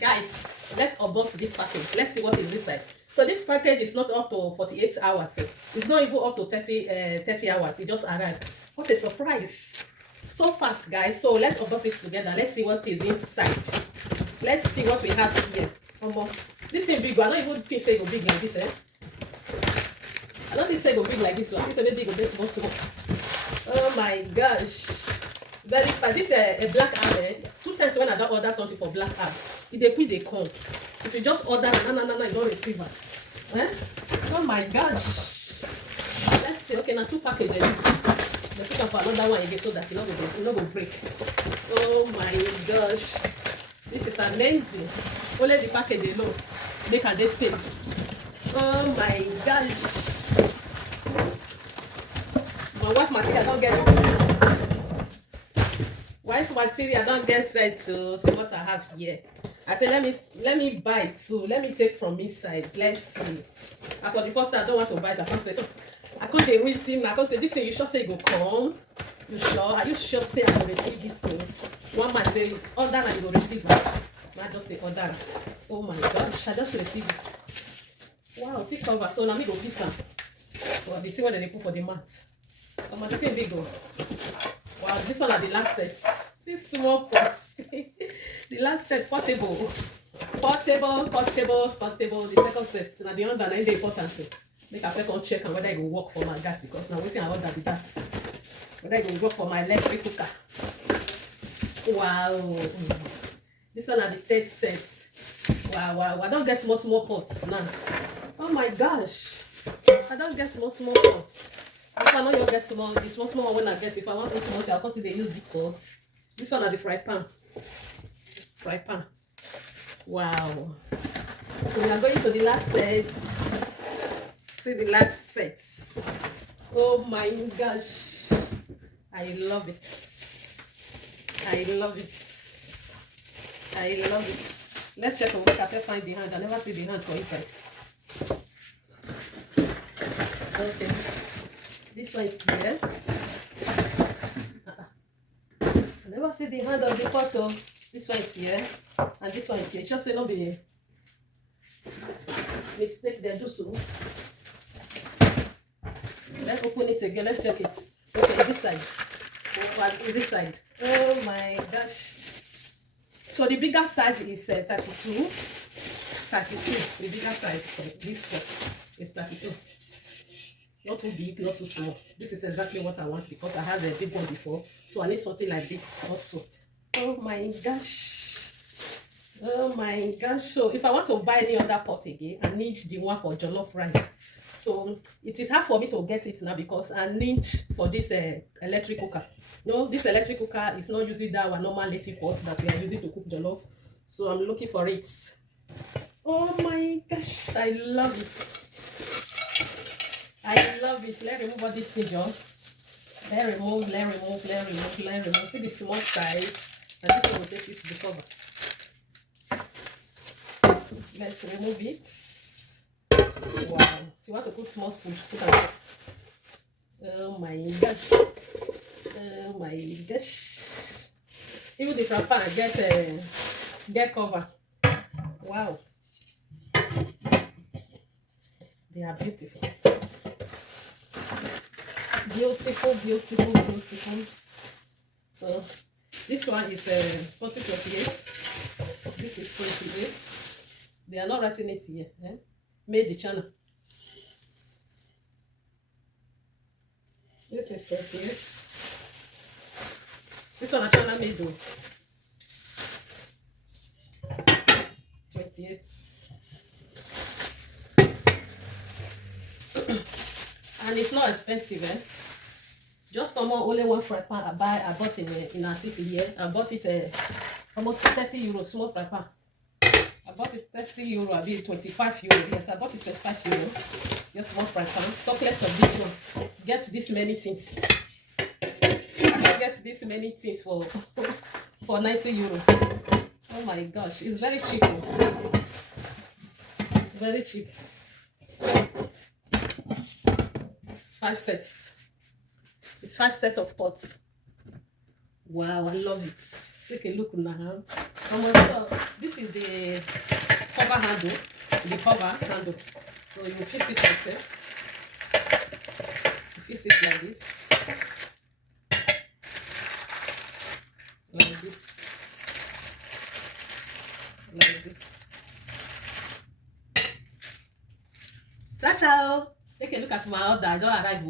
Guys, let's unbox this package. Let's see what is inside. So this package is not up to 48 hours. So it's not even up to 30 hours. It just arrived. What a surprise. So fast, guys. So let's unbox it together. Let's see what is inside. Let's see what we have here. This thing big. I don't even think say it go big like this, eh? I don't think say it go big like this one. I think say it go this small. Oh my gosh. Very fast. This is a black arm. 2 times when I don't order something for black arm, if they quit, they come. If you just order, no, you don't receive it. Eh? Oh my gosh. Let's see. Okay, now 2 packages. They pick up for another one again so that it not go break. Oh my gosh. This is amazing. Only the package alone make a sale. Oh my gosh. My wife material don't get wife material don't get set to see what I have here. I said let me buy it too. Let me take from inside. Let's see. And for the first time I don't want to buy it. I can't say I can't receive. I can't say this thing you sure say go come. You sure? Are you sure say I will receive this thing? One man say order and you will receive it. Not just the order. Oh my gosh, I just received it. Wow, see cover. So now me go piece am. Well, the thing where they put for the mat. The thing big go. Wow, this one are the last sets. See small pots. The last set portable. Portable. The second set. Now the under is the important thing. Make a second check on whether it will work for my gas because now waiting I order the gas. Whether it will work for my electric cooker. Wow. This one are the 3rd set. Wow. I don't get small pots now. Oh my gosh. I don't get small pots. If I know you get small, the small one when I get, if I want to small, I'll consider they use big pots. This one are the fry pan. Wow. So we are going to the last set. See the last set. Oh my gosh. I love it. Let's check on what I can find the hand. I never see the hand for inside. Okay. This one is here. I never see the hand of the photo. This one is here. And this one is here. It just say no be mistake they do so. Let's open it again. Let's check it. Okay, this side. Is this side. Oh my gosh. So the bigger size is 32. The bigger size for this pot is 32. Not too big, not too small. This is exactly what I want because I have a big one before. So I need something like this also. Oh my gosh. So if I want to buy any other pot again, I need the one for jollof rice. So it is hard for me to get it now because I need for this electric cooker. No, this electric cooker is not using that one normal native pot that we are using to cook jollof. So I'm looking for it. Oh my gosh, I love it. Let's remove all this thing off. Let's remove. See the small size. And this one will take it to the cover. Let's remove it. Wow. If you want to cook small food, put it. Oh my gosh. Even the fry pan get cover. Wow. They are beautiful. Beautiful. So this one is something 28. This is 28. They are not writing it here. Made the channel. This is 28. This one a channel made though. 28. And it's not expensive, Just come on, only one fry pan I bought in our city here. I bought it almost 30 euros, small fry pan. I bought it 30 euro, I mean 25 euro. Yes, I bought it 25 euro. Just small fry pan. Talk less of this one. Get this many things. I can get this many things for 90 euro. Oh my gosh, it's very cheap. Very cheap. 5 sets. It's 5 sets of pots. Wow, I love it. Take a look now. Oh my God, this is the cover handle, the cover handle. So you will fix it yourself. You fix it like this, like this, like this. Ciao, ciao. Take a look at my order. I don't arrive.